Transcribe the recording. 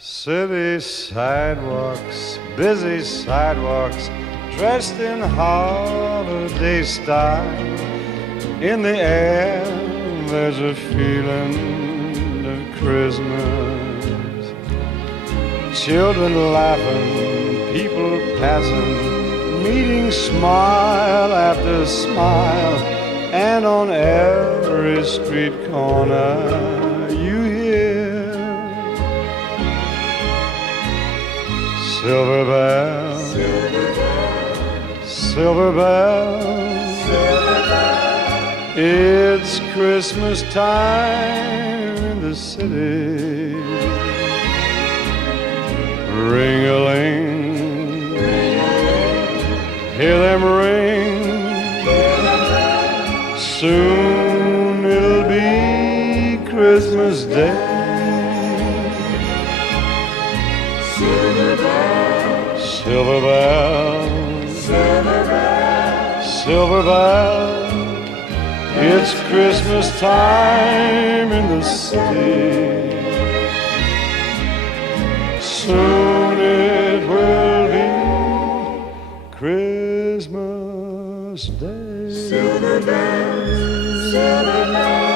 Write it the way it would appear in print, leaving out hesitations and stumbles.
City sidewalks, busy sidewalks, dressed in holiday style. In the air, there's a feeling of Christmas. Children laughing, people passing, meeting smile after smile. And on every street corner you hear silver bells, silver bells, silver bells, silver bells. It's Christmas time in the city. Ring-a-ling, ring-a-ling, hear them ring. Soon it'll be Christmas Day. Silver bells, silver bells, silver bells, silver bells. It's Christmas time in the city. Soon it will be Christmas Day. Silver bells, silver bells.